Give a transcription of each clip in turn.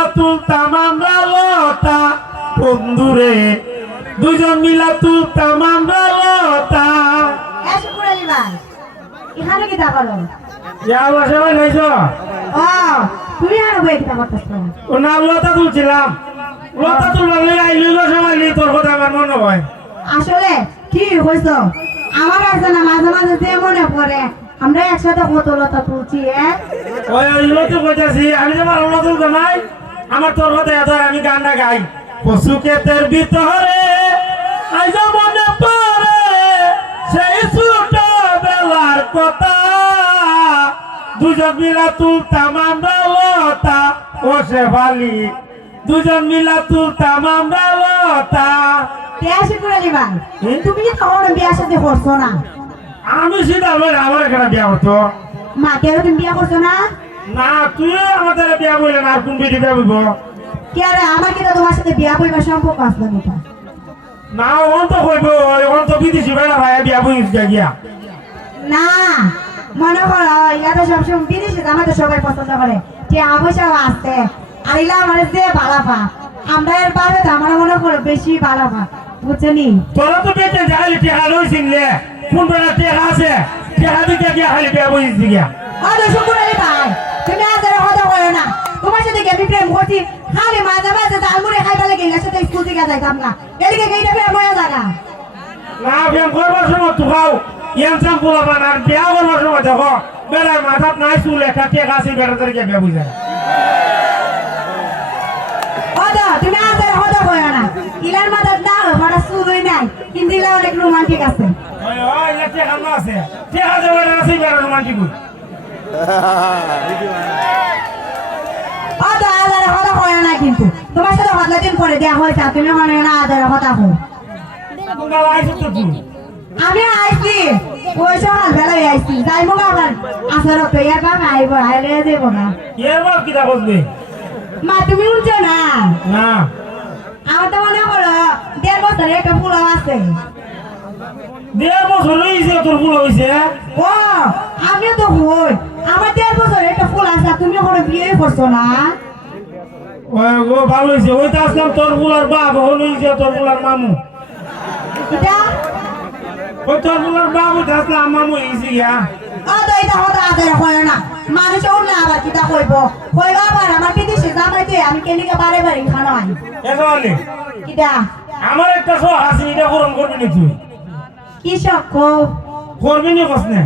মিলা তুলতাম আমরা লতা বন্ধুরে, দুজন মিলা তুলতাম আমরা লতা। এখানে কি তা করো? সবাই নাইছ ও তুমি আর বই কিতা করতেছ? ও না, লতা তুলছিলাম। লতা তুলবার লেগে আইলি সবাই নিয়ে তোর কথা আমার মনে হয়। আসলে কি হইছ, আমার আছে না মাঝে মাঝে যে মনে পড়ে আমরা একসাথে কত লতা তুলছি। ওই লতা কইতাছি আমি যে ভালো লতা তুলতে নাই, আমার তোর কথা এত আমি গানটা গাই। পশু ক্ষেতের ভিতরে আইজ মনে পড়ে সেই ছোট বেলার কথা, দুজন মিলা তুলতাম আমরা লতা ও শেফালি, দুজন মিলা তুলতাম আমরা লতা। তুমি তো বিয়ার সাথে করছো না? আমি সেটা আমার এখানে বিয়া হতো। মাকে তুমি বিয়া করছো না? না, তুই আমাদের বিয়া বললে না, কোন বিধি বিয়া বলবো? কে আরে আমার কি তোমার সাথে বিয়া বইবার সম্পর্ক আসলো না? না, ওন তো কইব, ওন তো বিদেশি বেড়া ভাই বিয়া বই গিয়া। না মনে করো ইয়াতে সবসময় বিদেশে আমাদের সবাই পছন্দ করে, যে আবশ্যক আসছে আর ইলা আমার যে বালাফা, আমরা এর বাবে তো আমার মনে করো বেশি বালাফা, বুঝছনি? তোরা তো বেঁচে যাইলি টেহা লইছিনলে, কোন বেড়া টেহা আছে, টেহা দিকে গিয়া খালি বিয়া বইছি গিয়া। আরে শুকুরালি ভাই, তুমি আজের কথা কইও না। তোমার সাথে কি আমি প্রেম করছি? খালি মাঝে মাঝে জালমুড়ি খাইতে লাগে, এর সাথে স্কুল থেকে যাইতাম না, এদিকে গেইটা প্রেম হয়ে জায়গা না। প্রেম করবার সময় তো খাও ইয়ানসাম পোলাবান, আর বিয়া করবার সময় দেখো বেড়ার মাথাত নাই চুল, একটা টেহা আছে বেড়াদেরকে বিয়া বুঝা। ওদা তুমি আজের কথা কইও না। ইলার মাথার না হড়া চুলই নাই, কিন্তু ইলা অনেক রোমান্টিক আছে। ওই ওই টেহা না আছে, টেহা যে বেড়া আছে বেড়া রোমান্টিক। ওদা আজের কথা কইও না, কিন্তু তোমার সাথে কথা দিন পরে দেয়া হইতা, তুমি মনে না আজের কথা কই। আমি আইছি ওই সকাল বেলায় আইছি, যাইবো না আবার আসর তো এর বাবা আইবো, আইলে যাইবো না। এর বাপ কিটা বলবে? মা তুমি উঠছো না? না, আমার তো মনে করো 1.5 বছর একটা ফুল আছে। 1.5 বছর হইছে তোর ফুল হইছে? ও আমি তো হই, আমার 1.5 বছর একটা ফুল আছে, তুমি কোনো বিয়ে করছো না? ওই ও ভালো হইছে, ওই তো আসলাম তোর ফুলার বাপ, হল হইছে তোর ফুলার মামু। এটা ওই তোর ফুলার বাপ হইতে আসলাম মামু হইছে গিয়া। ও তো এটা হতো আদর হয় না, মানুষ উঠলে আবার কিটা কইব, কইব আবার আমার বিদেশে জামাইতে আমি কেনিকে বারে বারে খানা হয় এখানে কিটা। আমার একটা শখ আছে, এটা পূরণ করবি না তুই? কি শখ? করবি না কসনে?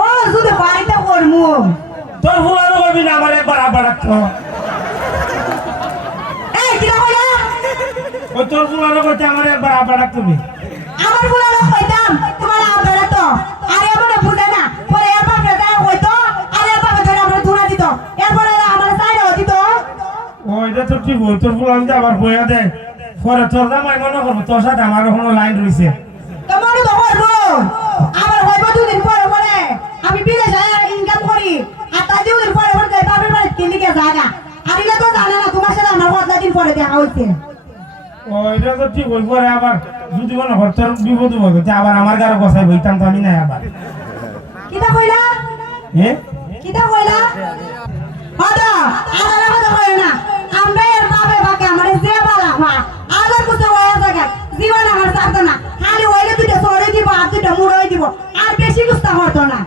ও যদি বাড়িতে করমু। তোর ফুলারও করবি না, আমার একবার আবার রাখতো। এই কিটা কইলা? ওই তোর ফুলারও করতে আমার একবার আবার রাখতো। আমার ফুলারও কইতাম তোমার আবার তো আরে মনে বুঝে না, পরে এর বাপে দাও কইতো, আরে এর বাপে ধরে আমরা ধুনা দিত, এরপরে আমার সাইডও দিত। ওই এটা তো ঠিক বল, তোর ফুলার আবার বইয়া দেয়, পরে তোর জামাই মনে করবো তোর সাথে আমার কোনো লাইন রয়েছে। তোমার তো করবো, আমার হইব 2 দিন পরে পরে আমি বিদেশে ইনকাম করি, আর তাই 2 দিন পরে পরে বাপের বাড়ি কিনলিকে জায়গা, আর ইলা তো জানে না তোমার সাথে আমার 15 দিন পরে দেখা হইছে। ও এটা তো ঠিক বল, পরে আবার যদি মনে কর তোর বিপদ হবে, আবার আমার গাড়ি বসাই বইতাম তো আমি নাই আবার। কিটা কইলা? হ্যাঁ কিটা কইলা? হদা আলাদা কথা কই না, আমরা এর বাপে বাকে আমার যে বালা মা আলাদা কিছু হয়ে থাকে, জীবন আমার সাথে না, খালি ওইলে দুটো সরে দিব আর দুটো মুড়ই দিব, আর বেশি গুস্তা হতো না।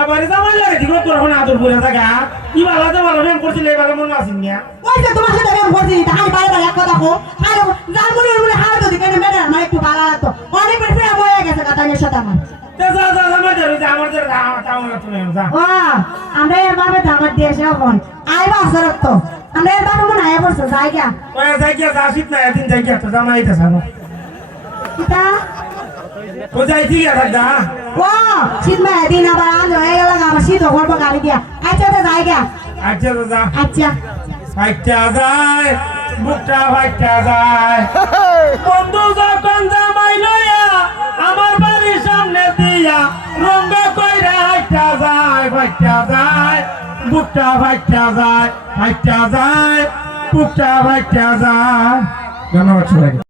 আবার জামাই লাগে দিব তোর এখন আদর করে থাকা, কি ভালো তো ভালো প্রেম করছিল, এই ভালো মনে আসেন না? ওই যে তোমার সাথে প্রেম করছি, তাই বারে বারে এক কথা কো, আর জানমুনি মুনি হাত দিতে কেন মেডার আমার একটু ভালো লাগতো, অনেক প্রেম হয়ে গেছে কাতানের সাথে আমার। যা যা যা জামাই ধরে যা, আমার ধরে তাও না তুমি যা। ও আমরা এর বাপে আমার দেশে হন আইবা আসরত তো, আমরা এর বাপে মনে আয়া পড়ছো জায়গা। ওই জায়গা যা শীত না একদিন জায়গা তো জামাই তো জানো কিটা ও যাই ঠিক আছে যা। ও শীত মা দিন আবার আজ হয়ে গেল, আমার শীত করবো গাড়ি দিয়া। আচ্ছা তো জায়গা। আচ্ছা তো যা। আচ্ছা ফাইটা যায় বুকটা ফাইটা যায়, বন্ধু যখন জামাই লইয়া আমার বাড়ির সামনে দিয়া রঙ্গ কইরা হাইটা যায়, ফাইটা যায় বুকটা ফাইটা যায়, ফাইটা যায় বুকটা ফাইটা যায়। ধন্যবাদ সবাইকে।